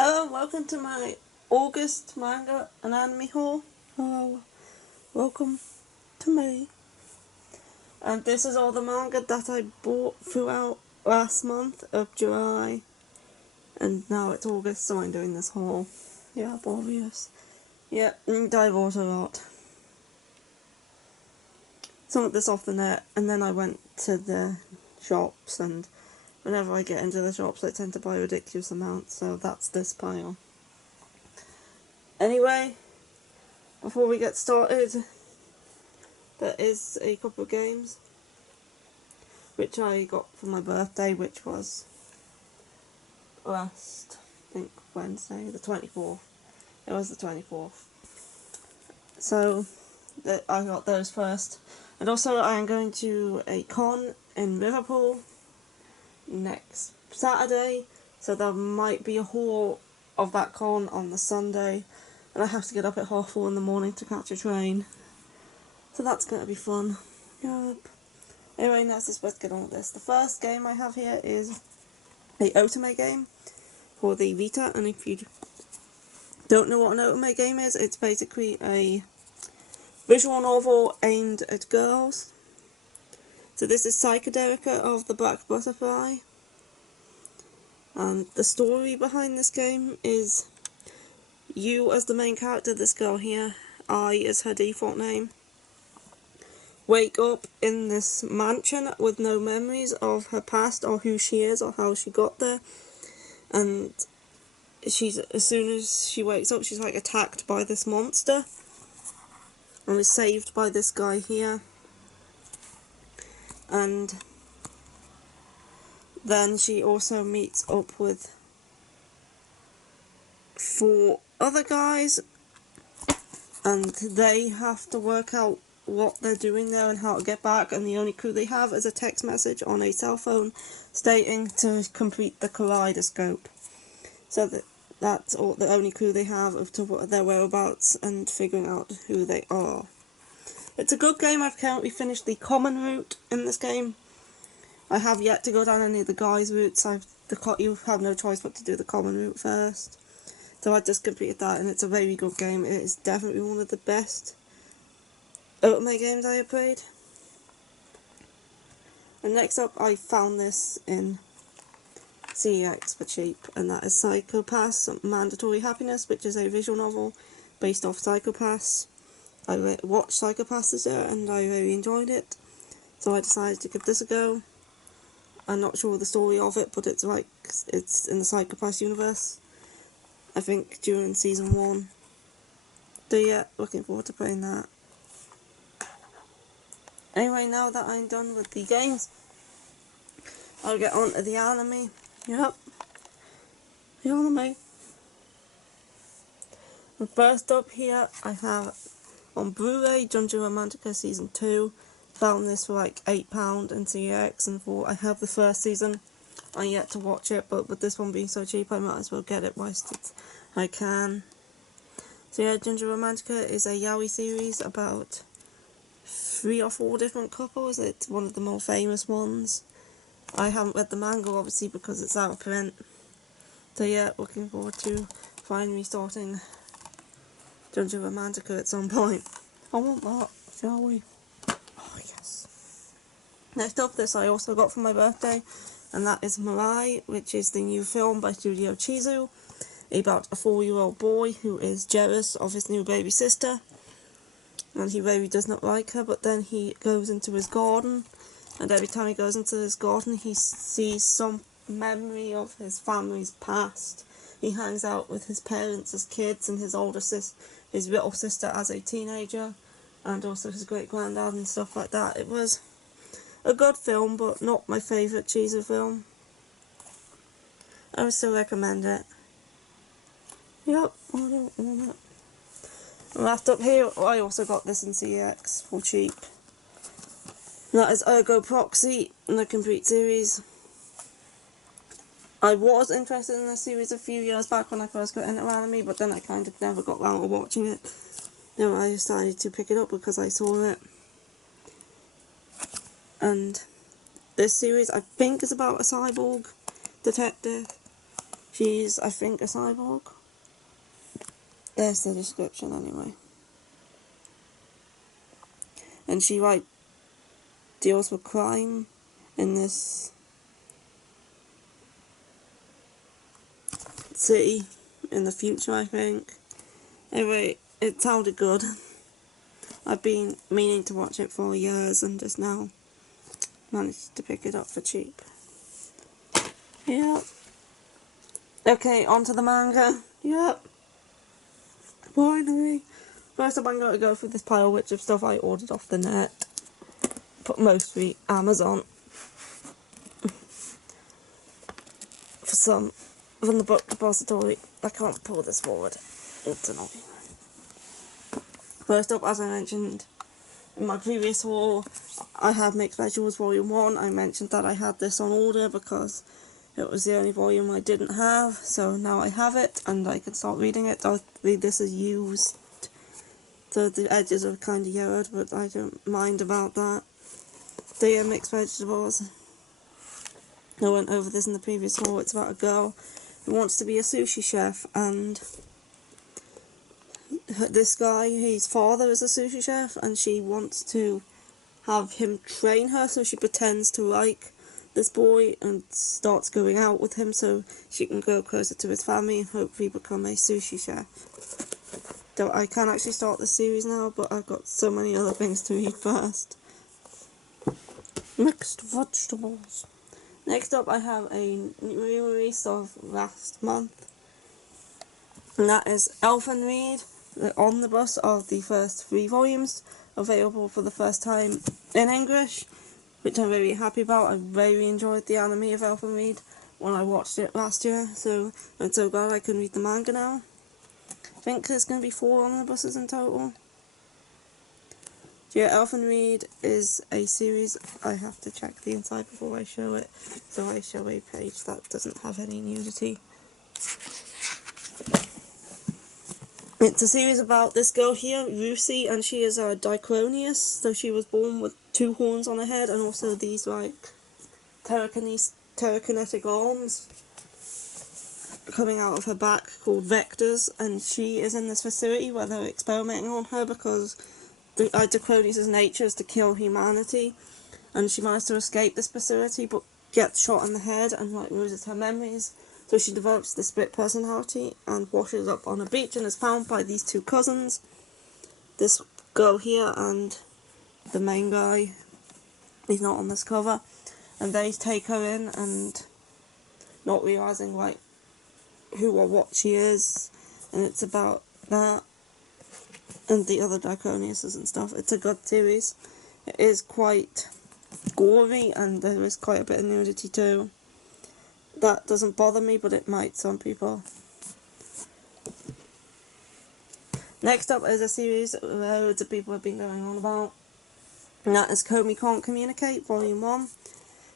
Hello and welcome to my August Manga and Anime haul. Hello, welcome to me. And this is all the manga that I bought throughout last month of July. And now it's August, so I'm doing this haul. Yeah, obvious. Yeah, and I bought a lot. Some of this off the net, and then I went to the shops, and whenever I get into the shops I tend to buy ridiculous amounts, so that's this pile. Anyway, before we get started, there is a couple of games which I got for my birthday, which was last, I think, Wednesday, the 24th. It was the 24th. So, I got those first. And also I am going to a con in Liverpool next Saturday, so there might be a haul of that con on the Sunday, and I have to get up at 4:30 in the morning to catch a train. So that's going to be fun. Yep. Anyway, now let's get on with this. The first game I have here is a otome game for the Vita, and if you don't know what an otome game is, it's basically a visual novel aimed at girls. So this is Psychedelica of the Black Butterfly, and the story behind this game is you as the main character, this girl here, I is her default name, wake up in this mansion with no memories of her past or who she is or how she got there, and as soon as she wakes up she's like attacked by this monster and is saved by this guy here, and then she also meets up with 4 other guys, and they have to work out what they're doing there and how to get back, and the only clue they have is a text message on a cell phone stating to complete the kaleidoscope. So that's all, the only clue they have of their whereabouts and figuring out who they are. It's a good game. I've currently finished the common route in this game. I have yet to go down any of the guys' routes. You have no choice but to do the common route first. So I just completed that, and it's a very good game. It is definitely one of the best otome games I have played. And next up, I found this in CEX for cheap, and that is Psycho-Pass Mandatory Happiness, which is a visual novel based off Psycho-Pass. I watched Psycho-Pass this year, and I really enjoyed it, so I decided to give this a go. I'm not sure the story of it, but it's in the Psycho-Pass universe, I think during season 1. So yeah, looking forward to playing that. Anyway, now that I'm done with the games, I'll get on to the anime. Yep, the anime. And first up here, I have on Blu-ray Junjo Romantica Season 2. Found this for like £8 in CEX, and I have the first season. I'm yet to watch it, but with this one being so cheap, I might as well get it whilst I can. So yeah, Junjo Romantica is a yaoi series about 3 or 4 different couples. It's one of the more famous ones. I haven't read the manga, obviously, because it's out of print. So yeah, looking forward to finally starting Junjo Romantica at some point. I want that, shall we? Oh yes. Next up, this I also got for my birthday, and that is Mirai, which is the new film by Studio Chizu, about a 4-year-old boy who is jealous of his new baby sister, and he really does not like her, but then he goes into his garden, and every time he goes into his garden he sees some memory of his family's past. He hangs out with his parents as kids, and his little sister as a teenager, and also his great-granddad and stuff like that. It was a good film, but not my favourite Chizu film. I would still recommend it. Yep, I don't want it. Last up here, I also got this in CEX for cheap. That is Ergo Proxy, the complete series. I was interested in this series a few years back when I first got into anime, but then I kind of never got round to watching it. Then I decided to pick it up because I saw it. And this series, I think, is about a cyborg detective. She's, I think, a cyborg. There's the description anyway. And she, like, deals with crime in this city in the future, I think. Anyway, it sounded good. I've been meaning to watch it for years and just now managed to pick it up for cheap. Yep. Okay, on to the manga. Yep. Finally. First up, I'm going to go through this pile which of stuff I ordered off the net. But mostly Amazon. For some. From the book depository. I can't pull this forward. It's annoying. First up, as I mentioned in my previous haul, I have Mixed Vegetables Volume 1. I mentioned that I had this on order because it was the only volume I didn't have, so now I have it and I can start reading it. Obviously this is used, so the edges are kind of yellowed, but I don't mind about that. The Mixed Vegetables. I went over this in the previous haul. It's about a girl who wants to be a sushi chef, and this guy, his father is a sushi chef, and she wants to have him train her, so she pretends to like this boy and starts going out with him so she can go closer to his family and hopefully become a sushi chef. So I can actually start the series now, but I've got so many other things to read first. Mixed Vegetables. Next up, I have a new release of last month, and that is Elfin Read, the omnibus of the first 3 volumes, available for the first time in English, which I'm very happy about. I very enjoyed the anime of Elfin Read when I watched it last year, so I'm so glad I can read the manga now. I think there's going to be 4 omnibuses in total. Yeah, Elfin Read is a series. I have to check the inside before I show it, so I show a page that doesn't have any nudity. It's a series about this girl here, Lucy, and she is a Dicronius, so she was born with 2 horns on her head and also these, like, telekinetic arms coming out of her back called vectors, and she is in this facility where they're experimenting on her because the Dicronius' nature is to kill humanity, and she managed to escape this facility but gets shot in the head and, like, loses her memories. So she develops the split personality and washes up on a beach and is found by these 2 cousins, this girl here and the main guy. He's not on this cover, and they take her in, and not realising, like, who or what she is, and it's about that and the other Dicroniuses and stuff. It's a good series. It is quite gory and there is quite a bit of nudity too. That doesn't bother me, but it might some people. Next up is a series that loads of people have been going on about, and that is Komi Can't Communicate, Volume 1.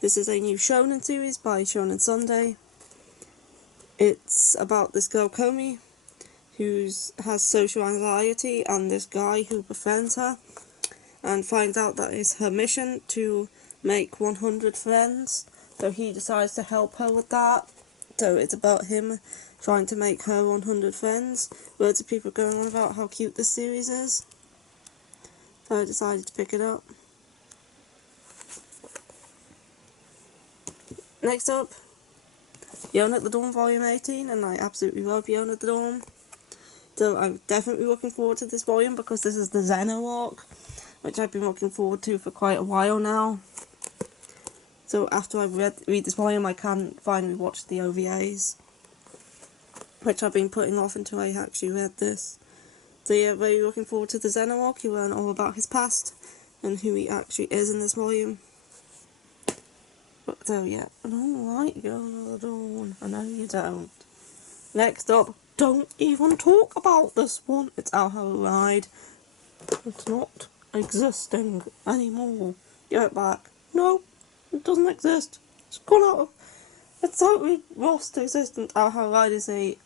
This is a new shonen series by Shonen Sunday. It's about this girl Komi, who has social anxiety, and this guy who befriends her, and finds out that it's her mission to make 100 friends, so he decides to help her with that. So it's about him trying to make her 100 friends. Loads of people going on about how cute this series is, so I decided to pick it up. Next up, Beyond at the Dawn Volume 18, and I absolutely love Beyond at the Dawn. So I'm definitely looking forward to this volume because this is the Zeno arc, which I've been looking forward to for quite a while now. So after I read this volume, I can finally watch the OVAs, which I've been putting off until I actually read this. So yeah, very looking forward to the Zeno arc. You learn all about his past and who he actually is in this volume. But so yeah, I don't like Beyond at the Dawn. I know you don't. Next up, don't even talk about this one. It's Our Whole Ride. It's not existing anymore. Give it back. No, it doesn't exist. It's gone out of... It's totally lost existence. Our Whole Ride is a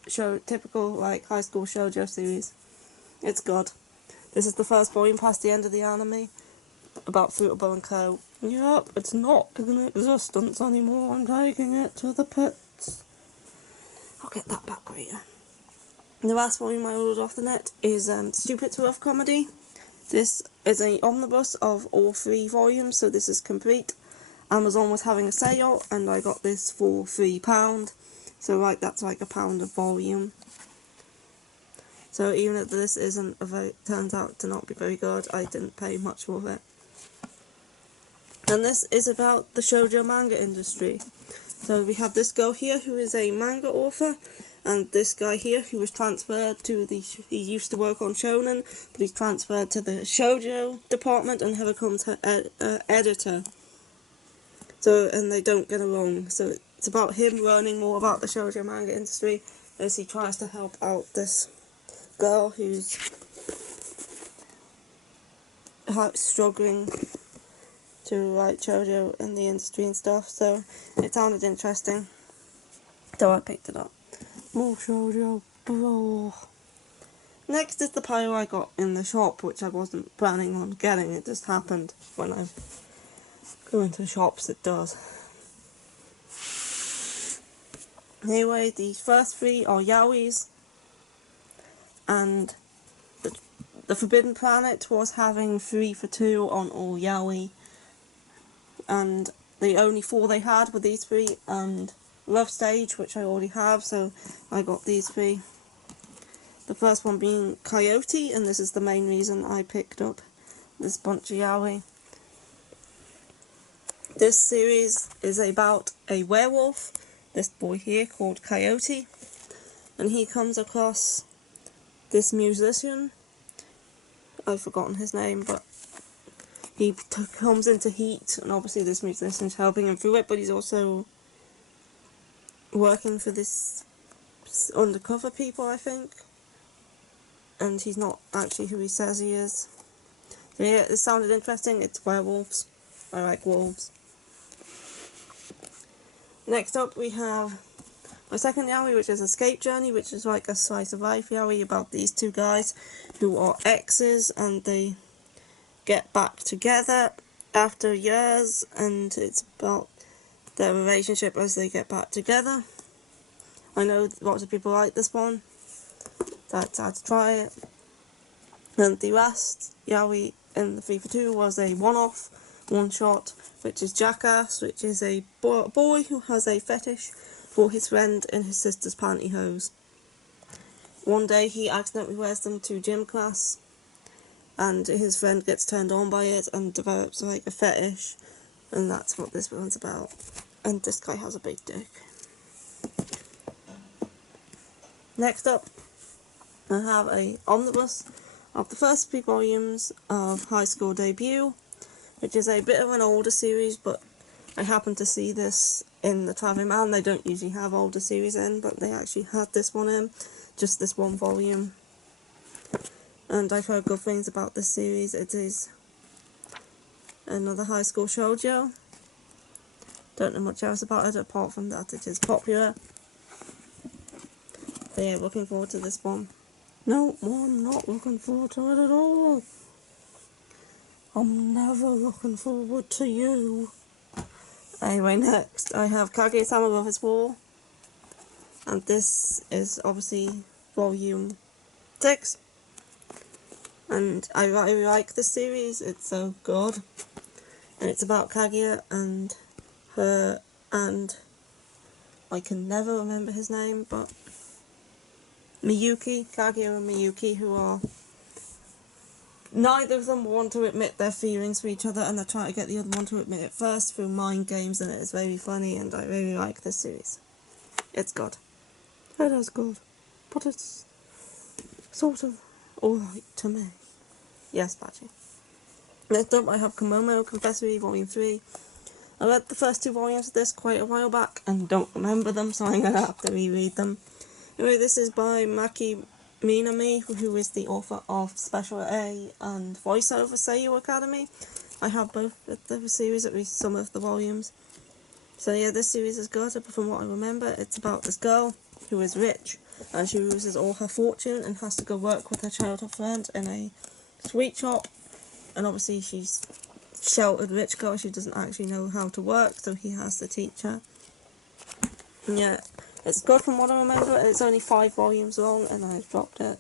typical, like, high school shoujo series. It's good. This is the first volume past the end of the anime about Fruitable and Co. Yep, it's not in existence anymore. I'm taking it to the pits. get that back later. The last volume I ordered off the net is Stupid to Love Comedy. This is an omnibus of all 3 volumes, so this is complete. Amazon was having a sale, and I got this for £3. So like that's like £1 a volume. So even if this isn't turns out to not be very good, I didn't pay much for it. And this is about the shoujo manga industry. So we have this girl here who is a manga author, and this guy here who was transferred to he used to work on shonen, but he's transferred to the shoujo department and here becomes her editor. So, and they don't get along, so it's about him learning more about the shoujo manga industry as he tries to help out this girl who's struggling to write shoujo in the industry and stuff, so it sounded interesting, so I picked it up. More shoujo, bro. Next is the Piyo I got in the shop, which I wasn't planning on getting, it just happened when I go into shops, it does. Anyway, the first 3 are yaois, and the Forbidden Planet was having 3 for 2 on all yaoi, and the only 4 they had were these 3, and Love Stage, which I already have, so I got these 3. The first one being Coyote, and this is the main reason I picked up this bunch of yaoi. This series is about a werewolf, this boy here called Coyote, and he comes across this musician. I've forgotten his name, but he comes into heat, and obviously this musician's helping him through it, but he's also working for this undercover people, I think, and he's not actually who he says he is. So yeah, it sounded interesting. It's werewolves. I like wolves. Next up we have my second yaoi, which is Escape Journey, which is like a slice of life yaoi about these 2 guys who are exes, and they get back together after years, and it's about their relationship as they get back together. I know lots of people like this one, so I decided to try it. And the last yaoi in the 3 for 2 was a one-off, one-shot, which is Jackass, which is a boy who has a fetish for his friend in his sister's pantyhose. One day he accidentally wears them to gym class, and his friend gets turned on by it and develops like a fetish, and that's what this one's about. And this guy has a big dick. Next up, I have a omnibus of the first 3 volumes of High School Debut, which is a bit of an older series, but I happened to see this in the Traveling Man. They don't usually have older series in, but they actually had this one in, just this one volume. And I've heard good things about this series. It is another high school shoujo. Don't know much else about it apart from that it is popular. So yeah, looking forward to this one. No, I'm not looking forward to it at all. I'm never looking forward to you. Anyway, next I have Kaguya-sama Love is War. And this is obviously volume 6. And I really like this series, it's so good. And it's about Kaguya and her and I can never remember his name, but Miyuki, Kaguya and Miyuki, who are neither of them want to admit their feelings for each other, and they're trying to get the other one to admit it first through mind games, and it is very funny, and I really like this series. It's good. It is good. But it's sort of alright to me. Yes, Badgy. Next up I have Komomo Confessory Volume 3. I read the first 2 volumes of this quite a while back and don't remember them, so I'm going to have to reread them. Anyway, this is by Maki Minami, who is the author of Special A and Voiceover Seiyu Academy. I have both of the series, at least some of the volumes. So yeah, this series is good, but from what I remember, it's about this girl who is rich, and she loses all her fortune and has to go work with her childhood friend in a sweet shop, and obviously she's sheltered rich girl, she doesn't actually know how to work, so he has to teach her. And yeah, It's good from what I remember, and it's only 5 volumes long, and I've dropped it.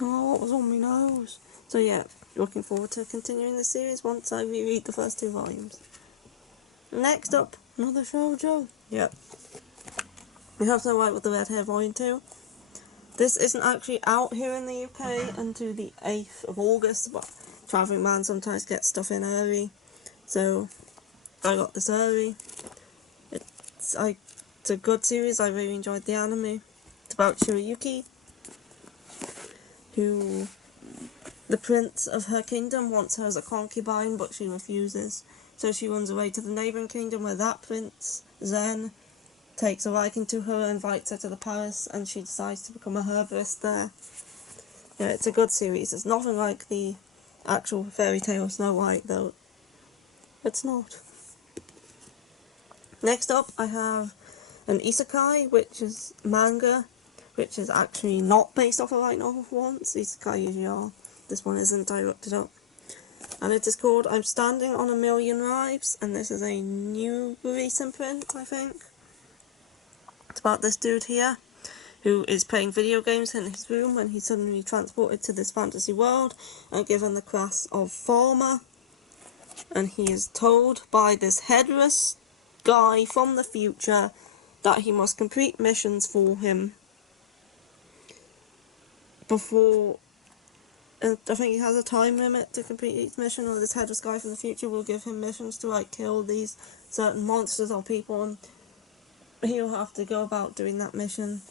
Oh, what was on my nose? So yeah, looking forward to continuing the series once I reread the first 2 volumes. Next up, another shoujo. Yep. We have Snow White with the Red Hair Volume 2. This isn't actually out here in the UK until the 8th of August, but Travelling Man sometimes gets stuff in early, so I got this early. It's a good series. I really enjoyed the anime. It's about Shirayuki, who the prince of her kingdom wants her as a concubine, but she refuses. So she runs away to the neighbouring kingdom where that prince, Zen, takes a liking to her and invites her to the palace, and she decides to become a herbalist there. Yeah, it's a good series. It's nothing like the actual fairy tale Snow White, though. It's not. Next up, I have an isekai, which is manga, which is actually not based off a light novel for once. Isekai usually are. This one isn't. I looked it up. And it is called I'm Standing on a Million Lives, and this is a new recent print, I think. It's about this dude here, who is playing video games in his room when he's suddenly transported to this fantasy world and given the class of farmer. And he is told by this headless guy from the future that he must complete missions for him before, I think he has a time limit to complete each mission, or this headless guy from the future will give him missions to like kill these certain monsters or people, and he'll have to go about doing that mission,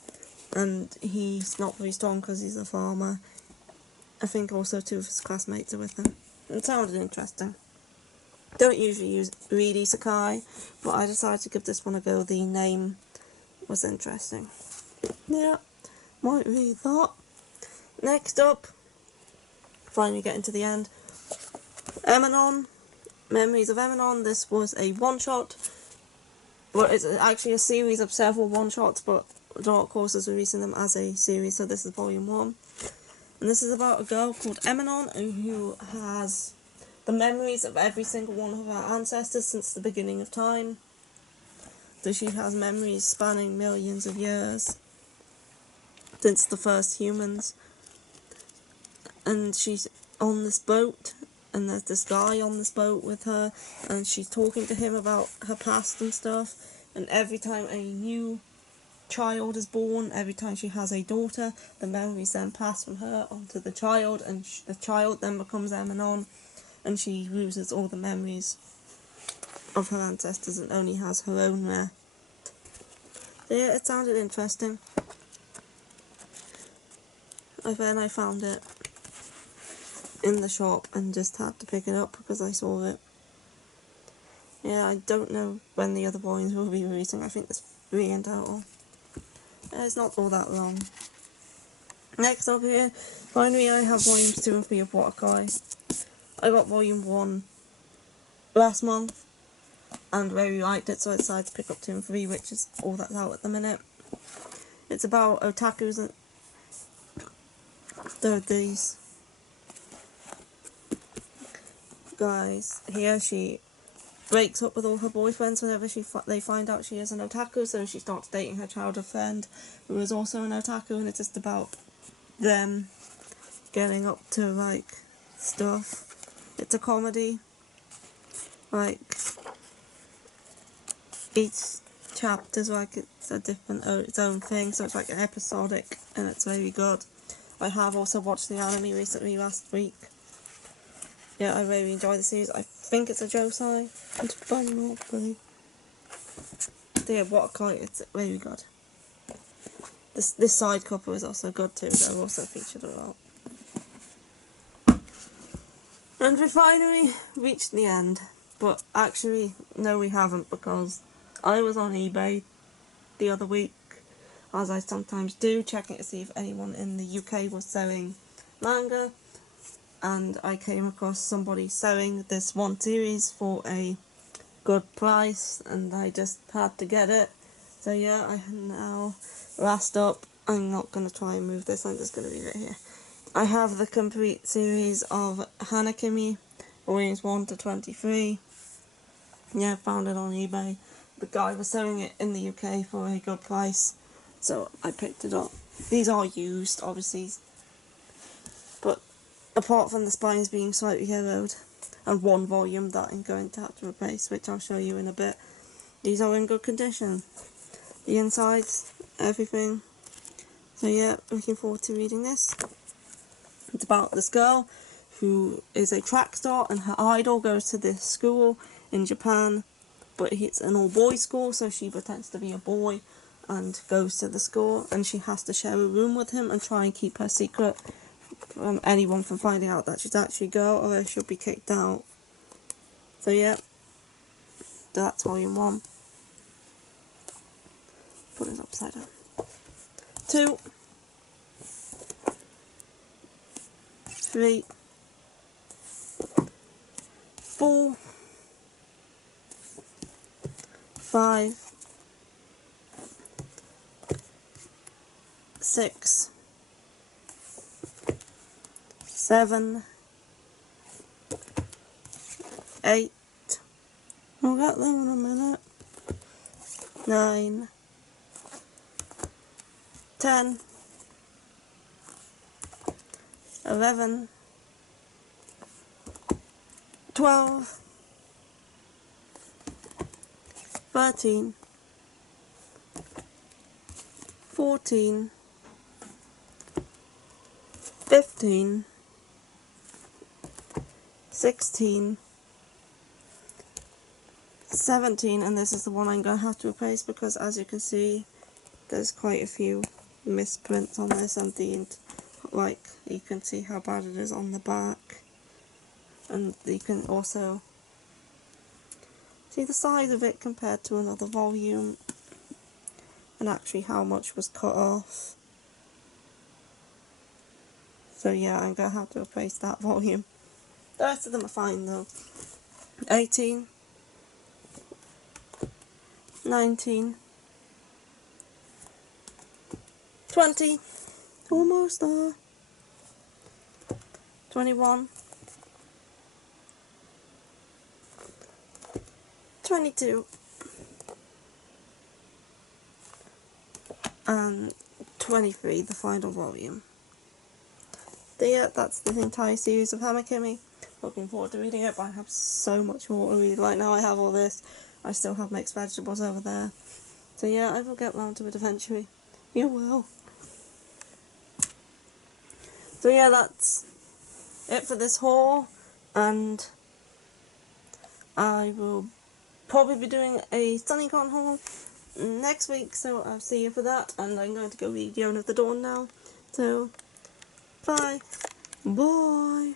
and he's not very strong because he's a farmer. I think also 2 of his classmates are with him. It sounded interesting. Don't usually read isekai, but I decided to give this one a go. The name was interesting. Yeah, might read that. Next up, finally getting to the end, Eminon, Memories of Eminon. This was a one-shot. Well, it's actually a series of several one-shots, but Dark Horse is releasing them as a series, so this is volume 1. And this is about a girl called Eminon who has the memories of every single one of her ancestors since the beginning of time. So she has memories spanning millions of years, since the first humans. And she's on this boat, and there's this guy on this boat with her, and she's talking to him about her past and stuff. And every time a new child is born, every time she has a daughter, the memories then pass from her onto the child, and the child then becomes Eminon, and she loses all the memories of her ancestors and only has her own there. So yeah, it sounded interesting. Then I found it in the shop and just had to pick it up because I saw it. Yeah, I don't know when the other volumes will be releasing. I think there's 3 in total. It's not all that long. Next up here, finally I have volumes 2 and 3 of Watakai. I got volume 1 last month and really liked it, so I decided to pick up 2 and 3, which is all that's out at the minute. It's about otakus, and these guys here. She breaks up with all her boyfriends whenever they find out she is an otaku, so she starts dating her childhood friend who is also an otaku, and it's just about them getting up to like stuff. It's a comedy. Like each chapter's like it's a different its own thing, so it's like episodic, and it's very good. I have also watched the anime recently last week. Yeah, I really enjoy the series. I think it's a josei. I'm finding out, really. Yeah, Watakai, it's really good. This side cover is also good too. They're also featured a lot. And we finally reached the end. But actually, no we haven't, because I was on eBay the other week, as I sometimes do, checking to see if anyone in the UK was selling manga, and I came across somebody selling this one series for a good price, and I just had to get it. So yeah, I now, last up, I'm not going to try and move this, I'm just going to leave it here. I have the complete series of Hanakimi, volumes 1 to 23. Yeah, I found it on eBay. the guy was selling it in the UK for a good price, so I picked it up. These are used, obviously, but apart from the spines being slightly yellowed, and one volume that I'm going to have to replace, which I'll show you in a bit, these are in good condition. The insides, everything. So yeah, looking forward to reading this. It's about this girl who is a track star, and her idol goes to this school in Japan, but it's an all-boys school, so she pretends to be a boy and goes to the school, and she has to share a room with him and try and keep her secret from anyone from finding out that she's actually a girl, or else she'll be kicked out. So yeah, that's volume 1. Put it upside down. 2, 3, 4, 5, 6, 7, 8, we'll get there in a minute, 9, 10, 11, 12, 13, 14, 15, 16, 17, and this is the one I'm going to have to replace because, as you can see, there's quite a few misprints on this, and like, you can see how bad it is on the back, and you can also see the size of it compared to another volume, and actually how much was cut off. So yeah, I'm going to have to replace that volume. The rest of them are fine though. 18, 19, 20, almost there, 21, 22, and 23, the final volume. So yeah, that's the entire series of Hanakimi. Looking forward to reading it, but I have so much more to read. Right now I have all this. I still have mixed vegetables over there. So yeah, I will get round to it eventually. You will. So yeah, that's it for this haul, and I will probably be doing a SunnyCon haul next week, so I'll see you for that, and I'm going to go read Yone of the Dawn now. So, bye. Bye.